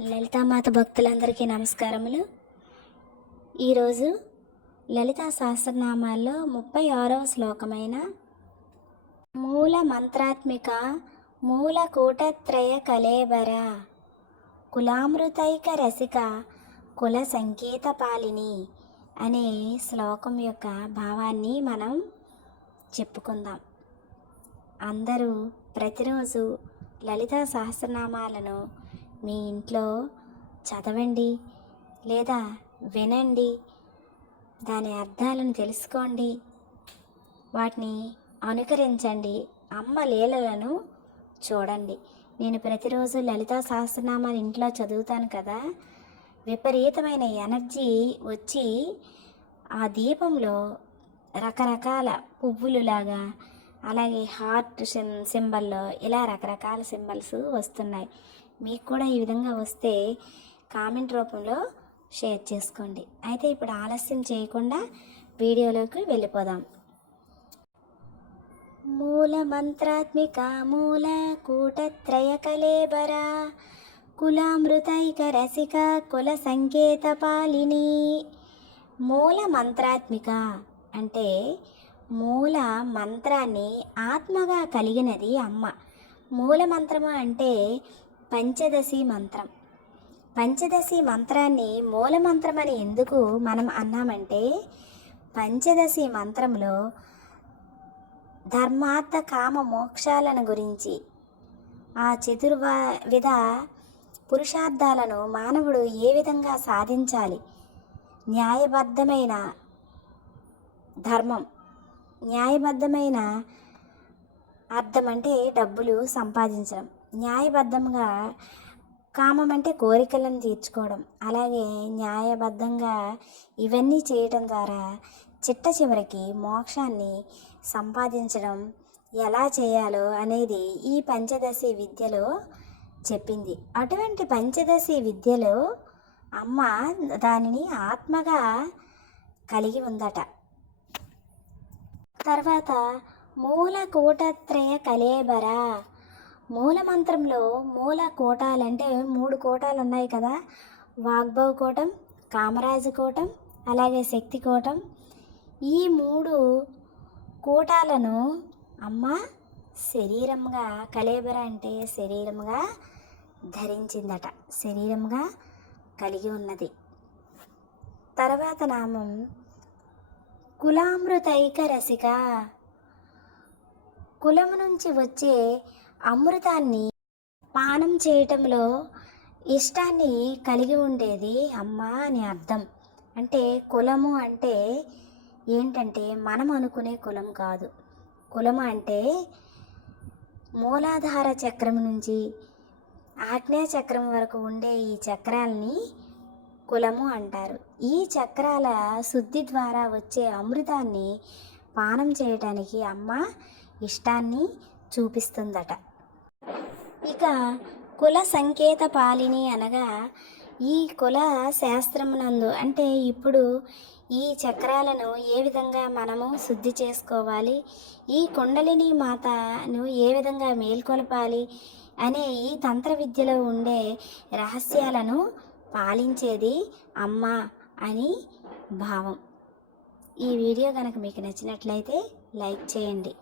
లలితామాత భక్తులందరికీ నమస్కారములు. ఈరోజు లలితా సహస్రనామాల్లో ముప్పై ఆరవ శ్లోకమైన మూల మంత్రాత్మిక మూల కూటత్రయ కలేబర కులామృతైక రసిక కుల సంకేత పాలిని అనే శ్లోకం యొక్క భావాన్ని మనం చెప్పుకుందాం. అందరూ ప్రతిరోజు లలితా సహస్రనామాలను మీ ఇంట్లో చదవండి లేదా వినండి. దాని అర్థాలను తెలుసుకోండి. వాటిని అనుకరించండి. అమ్మ లీలలను చూడండి. నేను ప్రతిరోజు లలితా సహస్రనామాలు ఇంట్లో చదువుతాను కదా. విపరీతమైన ఎనర్జీ వచ్చి ఆ దీపంలో రకరకాల పువ్వులులాగా అలాగే హార్ట్ సిం సింబల్లో ఇలా రకరకాల సింబల్స్ వస్తున్నాయి. మీకు కూడా ఈ విధంగా వస్తే కామెంట్ రూపంలో షేర్ చేసుకోండి. అయితే ఇప్పుడు ఆలస్యం చేయకుండా వీడియోలోకి వెళ్ళిపోదాం. మూల మంత్రాత్మిక మూల కూటత్రయ కలేబర కులామృతైక రసిక కుల సంకేత పాలిని. మూల మంత్రాత్మిక అంటే మూల మంత్రాన్ని ఆత్మగా కలిగినది అమ్మ. మూల మంత్రము అంటే పంచదశి మంత్రం. పంచదశి మంత్రాన్ని మూల మంత్రం అని ఎందుకు మనం అన్నామంటే పంచదశి మంత్రంలో ధర్మార్థ కామ మోక్షాలను గురించి ఆ చతుర్విధ పురుషార్థాలను మానవుడు ఏ విధంగా సాధించాలి? న్యాయబద్ధమైన ధర్మం న్యాయబద్ధమైన అర్థం అంటే డబ్బులు సంపాదించడం. న్యాయబద్ధంగా కామం అంటే కోరికలను తీర్చుకోవడం. అలాగే న్యాయబద్ధంగా ఇవన్నీ చేయటం ద్వారా చిట్ట చివరికి మోక్షాన్ని సంపాదించడం ఎలా చేయాలో అనేది ఈ పంచదశి విద్యలో చెప్పింది. అటువంటి పంచదశి విద్యలో అమ్మ దానిని ఆత్మగా కలిగి ఉందట. తర్వాత మూల కూటత్రయ కలేబర. మూలమంత్రంలో మూల కోటాలంటే మూడు కోటాలు ఉన్నాయి కదా. వాగ్భవ్ కోటం కామరాజు కోటం అలాగే శక్తి కోటం. ఈ మూడు కూటాలను అమ్మ శరీరంగా కలేబర అంటే శరీరంగా ధరించిందట. శరీరంగా కలిగి ఉన్నది. తర్వాత నామం కులామృతైక రసిక. కులము నుంచి వచ్చే అమృతాన్ని పానం చేయటంలో ఇష్టాన్ని కలిగి ఉండేది అమ్మ అని అర్థం. అంటే కులము అంటే ఏంటంటే మనం అనుకునే కులం కాదు. కులం అంటే మూలాధార చక్రం నుంచి ఆగ్నేయ చక్రం వరకు ఉండే ఈ చక్రాల్ని కులము అంటారు. ఈ చక్రాల శుద్ధి ద్వారా వచ్చే అమృతాన్ని పానం చేయటానికి అమ్మ ఇష్టాన్ని చూపిస్తుందట. ఇక కుల సంకేత పాలిని అనగా ఈ కుల శాస్త్రమునందు అంటే ఇప్పుడు ఈ చక్రాలను ఏ విధంగా మనము శుద్ధి చేసుకోవాలి ఈ కుండలిని మాతను ఏ విధంగా మేల్కొలపాలి అనే ఈ తంత్ర విద్యలో ఉండే రహస్యాలను పాలించేది అమ్మ అని భావం. ఈ వీడియో కనుక మీకు నచ్చినట్లయితే లైక్ చేయండి.